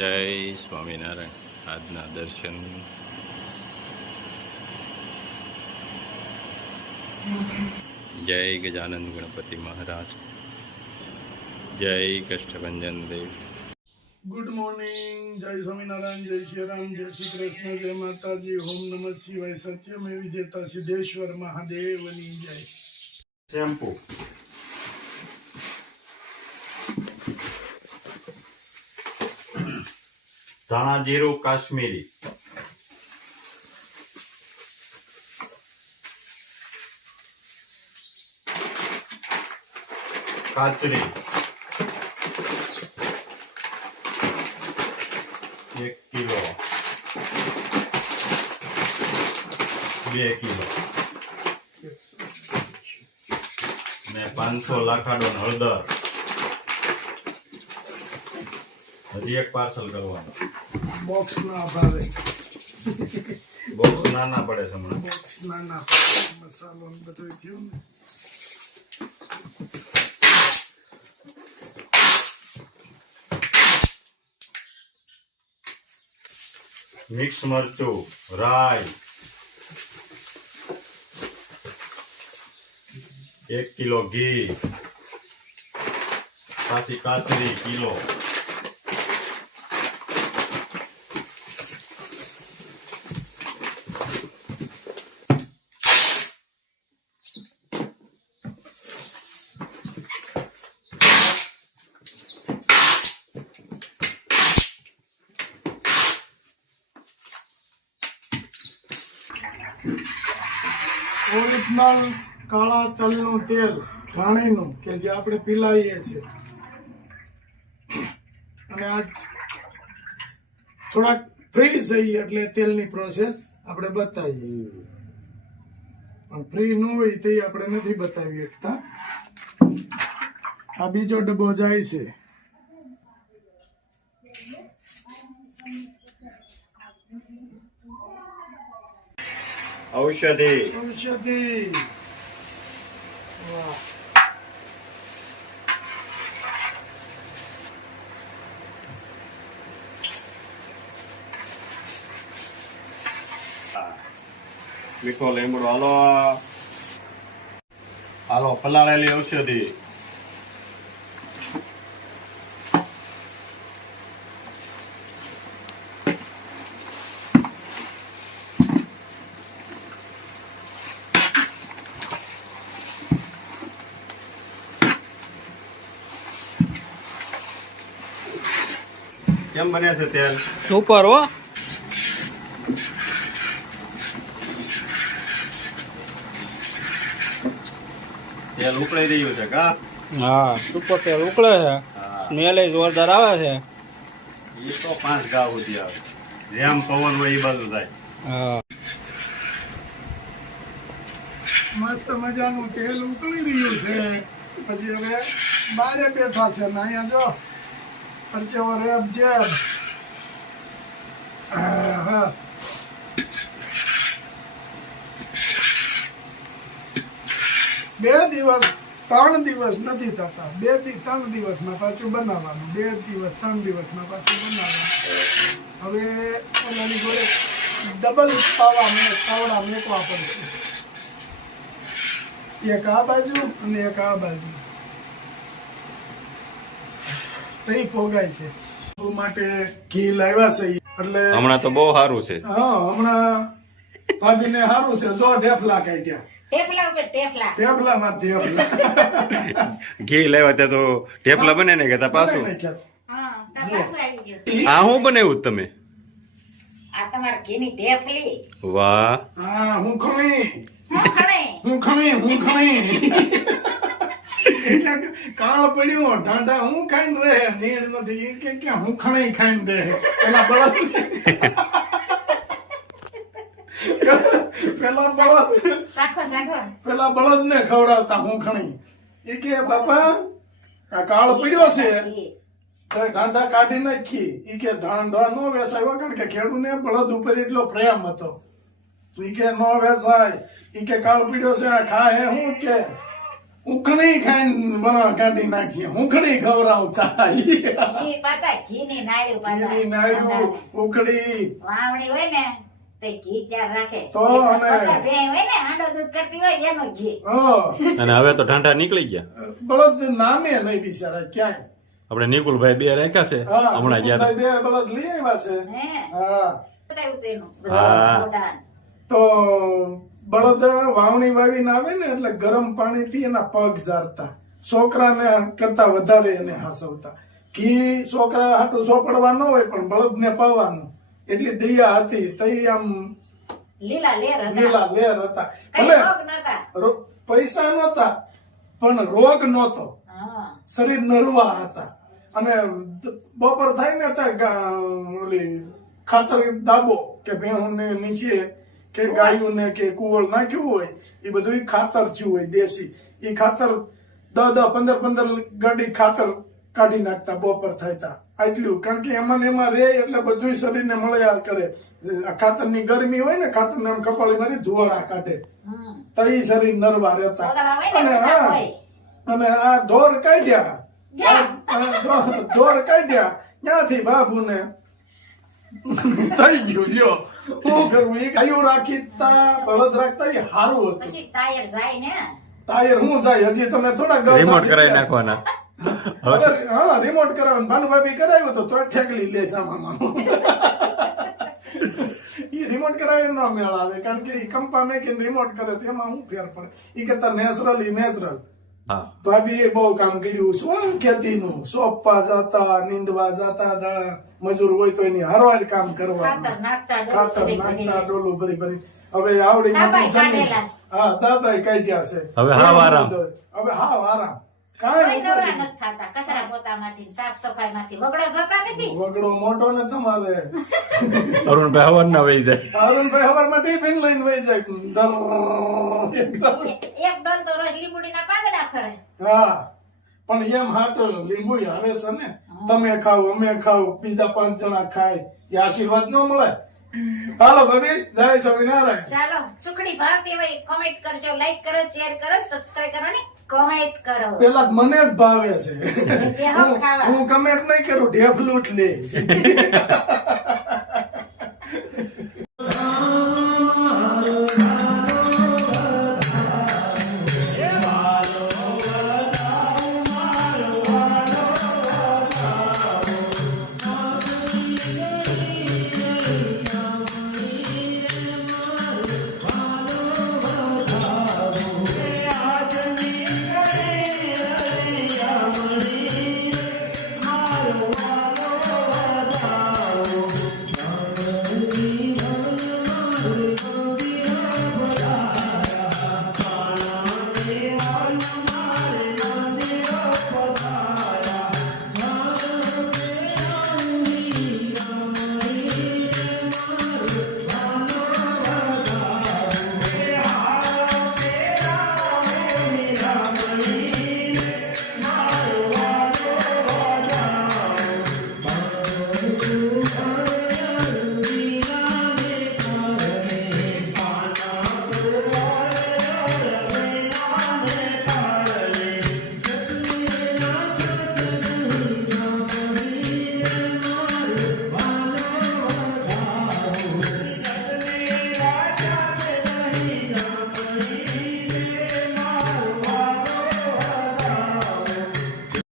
જય સ્વામિનારાયણ. આજના દર્શન જય ગજાનંદ ગણપતિ મહારાજ, જય કષ્ટભંજન દેવ. Good morning. જય સ્વામિનારાયણ, જય શ્રી રામ, જય શ્રી કૃષ્ણ, જય માતાજી, ઓમ નમઃ શિવાય. સત્યમે વિજેતા સિદ્ધેશ્વર મહાદેવની જય. શેમ્પુ ધાણા જીરું કાશ્મીરી, કાચરી 1 કિલો, 2 કિલો ને 500 લાખાડો હળદર. હજી એક પાર્સલ કરવાનું. બોક્સ ના ભાવે, બોક્સ નાના પડે છે હમણાં. બોક્સ ના ભાવે. મસાલો ને બધું થયું ને. મિક્સ મરચું, રાઈ 1 કિલો, ઘી, પાછી કાચરી કિલો, ઓરિજિનલ કાળા તલનું તેલ ઘાણીનું કે જે આપણે પીલાવીએ છીએ. અને આ થોડાક ફ્રી જઈએ એટલે તેલની પ્રોસેસ આપણે બતાવીએ, પણ ફ્રી ન હોય તે આપણે નથી બતાવી શકતા. આ બીજો ડબ્બો જાય છે. ઔષધિ ઔષધિ. વાહ. મીઠો લીમડો. હાલો હાલો, પલાળેલી ઔષધિ. કેમ બને છે તેલ? સુપર હો. તેલ ઉકળી રહ્યું છે કા? હા, સુપર તેલ ઉકળે છે. સ્મેલ જોરદાર આવે છે. એ તો 5 ઘા સુધી આવે. જેમ પવન હોય એ બાજુ જાય. હા, મસ્ત મજાનું તેલ ઉકળી રહ્યું છે. પછી હવે બારે બેઠા છે ને અહીંયા જો પરચેવો રેબ જેબ. હા, 2 દિવસ 3 દિવસ નથી થતા. 2 થી 3 દિવસમાં પાછું બનાવવાનું. 2 દિવસ 3 દિવસમાં પાછું બનાવવાનું. હવે ઓલાની જોડે ડબલ તવડા મેકવા પડશે. એક આ બાજુ અને એક આ બાજુ. તઈ ફોગાય છે. એ માટે ઘી લાવ્યા છે એટલે હમણાં તો બહુ સારું છે. હા, હમણાં ભાભીને સારું છે. જો ઢેફલા કાઢ્યા. ઢેફલામાં ઢેફલા. ઘી લેવા ત્યાં તો ઢેપલા બને ને કેતા પાછું. આ હું બનાવ્યું તમે? આ તમારા ઘીની ઢેફલી. વાહ. હા, હું ખણી. કાળ પડ્યો ઢાંઢા હું ખાઈને રહે. નીર નથી એ કે હું ખણી ખાઈને રહે. પેલા બળદ પેલા બળદ ને ખવડાવતા હું ખણી. એ કે બાપા આ કાળ પડ્યો છે ઢાંઢા કાઢી નાખી. એ કે ઢાંઢા નો વેસાયો કારણ કે ખેડૂત ને બળદ ઉપર એટલો પ્રેમ હતો. ઈ કે નો વેસાય. ઈ કે કાળ પીડ્યો છે આ ખા હે હું કે ઉખડી ખાઈને બના કાઢી નાખીએ ઉખડી ખવડાવતા ઘી પાતા ઘીની નાળિયું પાતા ઘીની નાળિયું ઉખડી વાવણી હોય ને તે ઘી ચાર રાખે તો અને- વગર ભેં હોય ને હાંડો દૂધ કરતી હોય એનું ઘી અને હવે તો ઠંડા નીકળી ગયા. બળદ નામે નહીં બિચારા ક્યાંય આપણે નિકુલભાઈ બે રાખ્યા છે હા હમણાં ગયા બે બળદ લઈ આવ્યા છે હે હા બતાવ્યું તેનું હા. ગોડાન. તો બળદ વાવણી વાવીને આવે ને એટલે ગરમ પાણીથી એના પગ ઝારતા છોકરાને કરતા વધારે એને હસવતા ઘી છોકરા હાટું સોપડવા ન હોય પણ બળદને પાવાનું એટલી દયા હતી તઈ આમ લીલા લેર હતા લીલા લેર હતા કઈ ભલે રોગ નતા પૈસા નહોતા પણ રોગ નહોતો હા શરીર નરવા હતા અને બપોર થાય ને ત્યાં ઓલી ખાતર દાબો કે ભેણને નીચે કે ગાયોને કે કુવળ નાખ્યું હોય એ બધું ખાતર થયું હોય દેશી એ ખાતર 10-15 ગાડી ખાતર કાઢી નાખતા બપોર થતા આટલું કારણ કે એમાં ને એમાં રે એટલે બધું શરીરને મળ્યા કરે આ ખાતરની ગરમી હોય ને ખાતરને આમ કપાળી મારી ધુવાડા કાઢે હમ તઈ શરીર નરવા રહેતા પોદળા હોય ને અને મોટા હા હોય. અને આ ઢોર કાઢ્યા ગયા. ઢોર કાઢ્યા ત્યાંથી બાબુને થઈ ગયું લ્યો શું કરવું એ ગાયું રાખી તા બળદ રાખતા એ સારું હતું પછી ટાયર જાય ને ટાયર હું જાય હજી તમે થોડા ગૌ રિમોટ કરાવી નાખવાના. હવે હા રિમોટ કરાવે ભાનુભાભી કરાવ્યો તો ઠેકલી લે સામામાં એ રિમોટ કરાવી ના મેળ આવે કારણ કે એ કંપા મેકીને રિમોટ કરે તો એમાં શું ફેર પડે એ કરતા નેચરલ નેચરલ હા ભાભી એ બહુ કામ કર્યું શું ખેતીનું સોંપવા જતા નીંદવા જતા મજૂર હોય તો એની હારવાર કામ કરવા ખાતર નાખતા ડોલું ખાતર ભરી નાખતા ભરી. ડોલું ભરી ભરી હવે આવડી દાબાઈ મોટી જમીન. કાઢેલા છે. હા દાદાઈ કાઢ્યા છે હવે હાવ આરામ. હવે હાવ આરામ કોઈ કાંઈ નવરા ઉપાધિ નથી થતા કચરા પોતામાંથી સાફ સફાઈ માંથી વગડો જોતા નથી વગડો મોટો ને તમારે અરુણભાઈ હવન ના વહી જાય. અરુણભાઈ હવારમાં ટિફિન લઈને વહી જાય ધર. એક ડોલ તો રોજ લીંબુડીના પાંદડા ખરે હા પણ એમ હાટો લીંબુ આવે છે ને તમે ખાવ અમે ખાવ બીજા 5 જણા ખાય એ આશીર્વાદ ન મળે હાલો ભાભી જય સ્વામિનારાયણ ચાલો ચુકડી ભાવતી હોય કોમેન્ટ કરજો લાઈક કરો શેર કરો સબસ્ક્રાઇબ કરો ને કોમેન્ટ કરો પેલા તો મને જ ભાવે છે બે હાવ ખાવા. હું કમેન્ટ નહીં કરું ઢેફલું જ લે